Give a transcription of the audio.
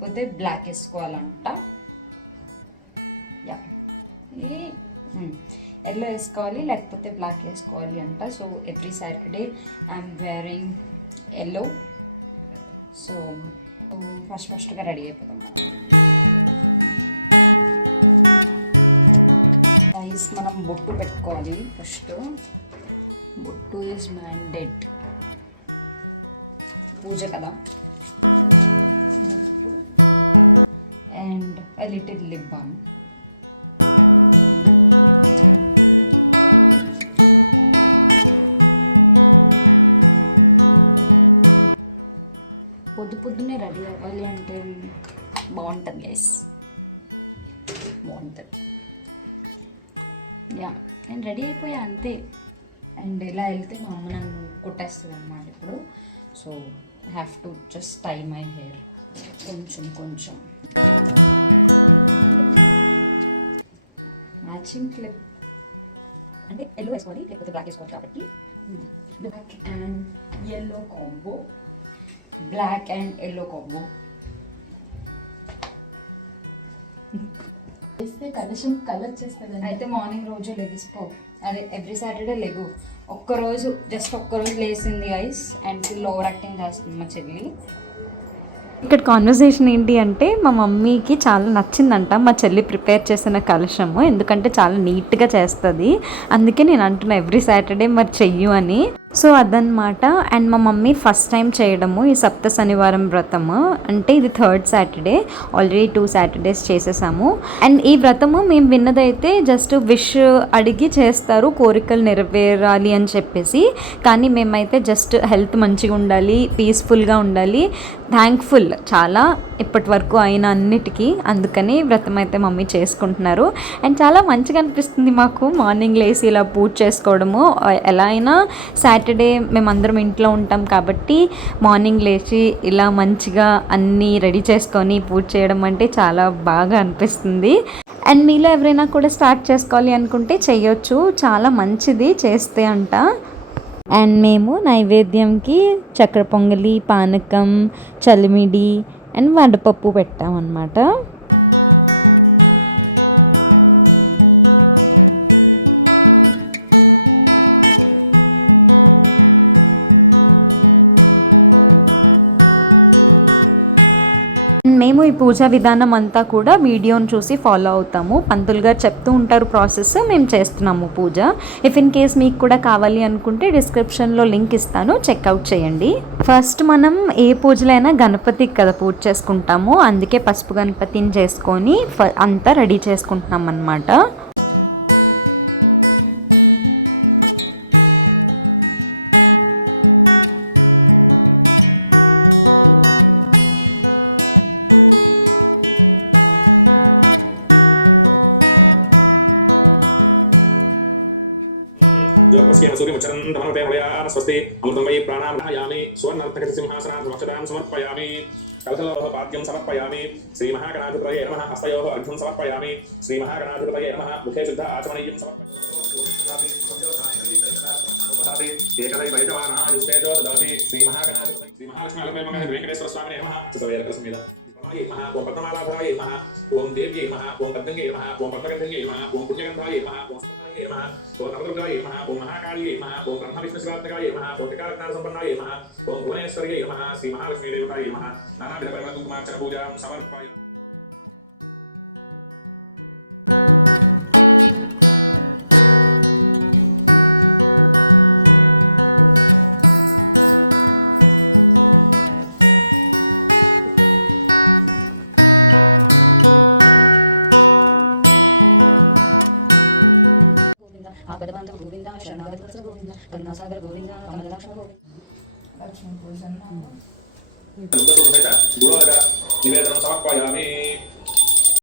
లేకపోతే black వేసుకోవాలంట. Yellow వేసుకోవాలి లేకపోతే బ్లాక్ వేసుకోవాలి అంట. So every Saturday I'm wearing yellow. So ఫస్ట్గా రెడీ అయిపోతాం. మనం బొట్టు పెట్టుకోవాలి. ఫస్ట్ బొట్టు ఈజ్ మ్యాండేట్, పూజ కదా. And a little lip balm. పొద్దున్నే రెడీ అవ్వాలి అంటే బాగుంటుంది గైస్, బాగుంటుంది. యా నేను రెడీ అయిపోయా అంతే. అండ్ ఇలా వెళ్తే మా అమ్మ నన్ను కొట్టేస్తుంది అన్నమాట ఇప్పుడు. So I have to just tie my hair కొంచెం మ్యాచింగ్ క్లిప్. అంటే ఎల్లో వేసుకోవాలి లేకపోతే బ్లాక్ వేసుకోవాలి కాబట్టి black and yellow combo, black and yellow combo వేస్తే కనీసం కలర్ చేస్తాను. అయితే మార్నింగ్ రోజు లెగిసిపో, అదే ఎవ్రీ సాటర్డే లెగు. ఒక్కరోజు లేసింది guys and full over acting చేస్తుంది మా చెల్లి. ఇక్కడ కాన్వర్సేషన్ ఏంటి అంటే మా మమ్మీకి చాలా నచ్చిందంట మా చెల్లి ప్రిపేర్ చేసిన కలశము, ఎందుకంటే చాలా నీట్గా చేస్తుంది. అందుకే నేను అంటున్నా ఎవ్రీ సాటర్డే మరి చెయ్యు అని. సో అదనమాట. అండ్ మా మమ్మీ ఫస్ట్ టైం చేయడము ఈ సప్త శనివారం వ్రతము. అంటే ఇది 3rd సాటర్డే, ఆల్రెడీ 2 సాటర్డేస్ చేసేసాము. అండ్ ఈ వ్రతము మేము విన్నదైతే జస్ట్ విష్ అడిగి చేస్తారు, కోరికలు నెరవేరాలి అని చెప్పేసి. కానీ మేమైతే జస్ట్ హెల్త్ మంచిగా ఉండాలి, పీస్ఫుల్గా ఉండాలి, థ్యాంక్ఫుల్ చాలా ఇప్పటి వరకు అయిన అన్నిటికీ. అందుకని వ్రతం అయితే మమ్మీ చేసుకుంటున్నారు. అండ్ చాలా మంచిగా అనిపిస్తుంది మాకు మార్నింగ్ లేసి ఇలా పూజ చేసుకోవడము. ఎలా అయినా సాటర్డే మేమందరం ఇంట్లో ఉంటాం కాబట్టి మార్నింగ్ లేచి ఇలా మంచిగా అన్నీ రెడీ చేసుకొని పూజ చేయడం అంటే చాలా బాగా అనిపిస్తుంది. అండ్ మీలో ఎవరైనా కూడా స్టార్ట్ చేసుకోవాలి అనుకుంటే చెయ్యొచ్చు, చాలా మంచిది చేస్తే అంట. అండ్ మేము నైవేద్యంకి చక్కెర పొంగలి, పానకం, చలిమిడి అండ్ వడపప్పు పెట్టామన్నమాట. పూజా విధానం అంతా కూడా వీడియోని చూసి ఫాలో అవుతాము. పంతులు గారు చెప్తూ ఉంటారు ప్రాసెస్, మేము చేస్తున్నాము పూజ. ఇఫ్ ఇన్ కేస్ మీకు కూడా కావాలి అనుకుంటే డిస్క్రిప్షన్లో లింక్ ఇస్తాను, చెక్అవుట్ చేయండి. ఫస్ట్ మనం ఏ పూజలైనా గణపతికి కదా పూజ చేసుకుంటాము, అందుకే పసుపు గణపతిని చేసుకొని అంతా రెడీ చేసుకుంటున్నాం అన్నమాట. స్వస్తి అమృతం వై ప్రాణాయామి సువర్ణర్తక సింహాసనాధిపక్షతాం సమర్పయామి కలశలోపాద్యం సమర్పయామి శ్రీ మహాగణాధిపతయే నమః హస్తయోః అర్ఘ్యం సమర్పయామి శ్రీ మహాగణాధిపతయే నమః ముఖే శుద్ధ ఆచమనీయం సమర్పయామి ఏకదై వైతవానాయుస్తేజో దదాతి శ్రీ మహాగణాధిపతయే శ్రీ మహాలక్ష్మి అలంకరణ వెంకటేశ్వర స్వామినే నమః చిత్తవేరకస్మిద ఓం పద్మమాలాధరాయ నమః ఓం దేవ్యై నమః ఓం పద్మగై నమః ఓం పద్మగంధై నమః ఓం పుణ్యగంధాయ నమః ఓం నవదుర్గాయ నమః ఓం మహాకాళియై నమః ఓం బ్రహ్మ విష్ణు శివాత్మకాయ నమః ఓం త్రికాలజ్ఞాన సంపన్నాయ నమః ఓం భువనేశ్వర్యై నమః శ్రీ మహాలక్ష్మీ దేవతాయ నమః నానావిధ పరిమళకుమార్చన పూజాం సమర్పయామి. నివేదనం సమర్పయామి.